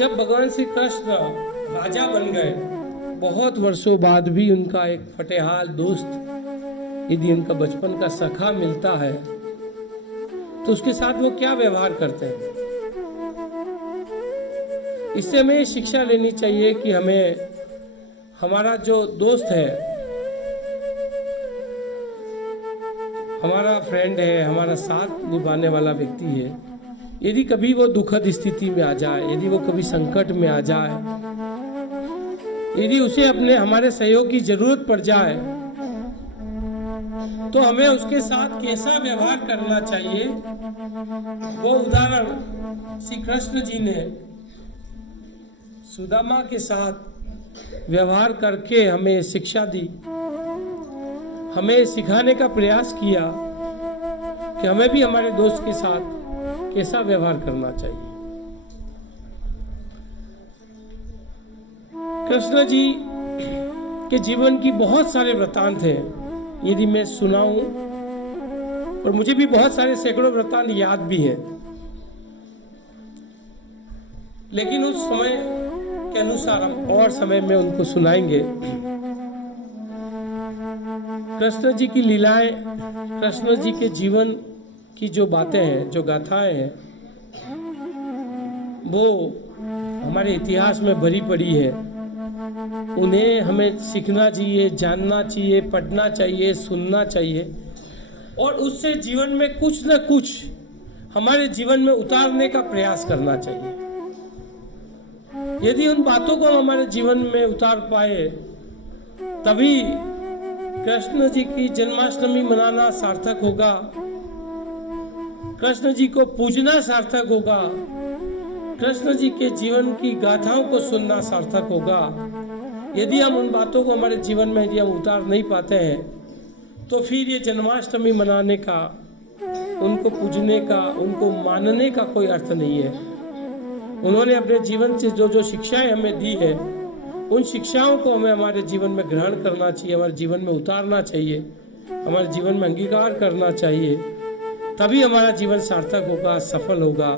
जब भगवान श्री कृष्ण राजा बन गए, बहुत वर्षों बाद भी उनका एक फटेहाल दोस्त यदि उनका बचपन का सखा मिलता है तो उसके साथ वो क्या व्यवहार करते हैं। इससे हमें ये शिक्षा लेनी चाहिए कि हमें हमारा जो दोस्त है, हमारा फ्रेंड है, हमारा साथ निभाने वाला व्यक्ति है, यदि कभी वो दुखद स्थिति में आ जाए, यदि वो कभी संकट में आ जाए, यदि उसे हमारे सहयोग की जरूरत पड़ जाए, तो हमें उसके साथ कैसा व्यवहार करना चाहिए, वो उदाहरण श्री कृष्ण जी ने सुदामा के साथ व्यवहार करके हमें शिक्षा दी, हमें सिखाने का प्रयास किया कि हमें भी हमारे दोस्त के साथ कैसा व्यवहार करना चाहिए। कृष्ण जी के जीवन की बहुत सारे वृत्तांत हैं, यदि मैं सुनाऊं, और मुझे भी बहुत सारे सैकड़ों वृत्तांत याद भी हैं, लेकिन उस समय के अनुसार हम और समय में उनको सुनाएंगे। कृष्ण जी की लीलाएं, कृष्ण जी के जीवन की जो बातें हैं, जो गाथाएं हैं, वो हमारे इतिहास में भरी पड़ी है। उन्हें हमें सीखना चाहिए, जानना चाहिए, पढ़ना चाहिए, सुनना चाहिए, और उससे जीवन में कुछ न कुछ हमारे जीवन में उतारने का प्रयास करना चाहिए। यदि उन बातों को हम हमारे जीवन में उतार पाए, तभी कृष्ण जी की जन्माष्टमी मनाना सार्थक होगा, कृष्ण जी को पूजना सार्थक होगा, कृष्ण जी के जीवन की गाथाओं को सुनना सार्थक होगा। यदि हम उन बातों को हमारे जीवन में यदि हम उतार नहीं पाते हैं, तो फिर ये जन्माष्टमी मनाने का, उनको पूजने का, उनको मानने का कोई अर्थ नहीं है। उन्होंने अपने जीवन से जो जो शिक्षाएं हमें दी है, उन शिक्षाओं को हमें हमारे जीवन में ग्रहण करना चाहिए, हमारे जीवन में उतारना चाहिए, हमारे जीवन में अंगीकार करना चाहिए, तभी हमारा जीवन सार्थक होगा, सफल होगा।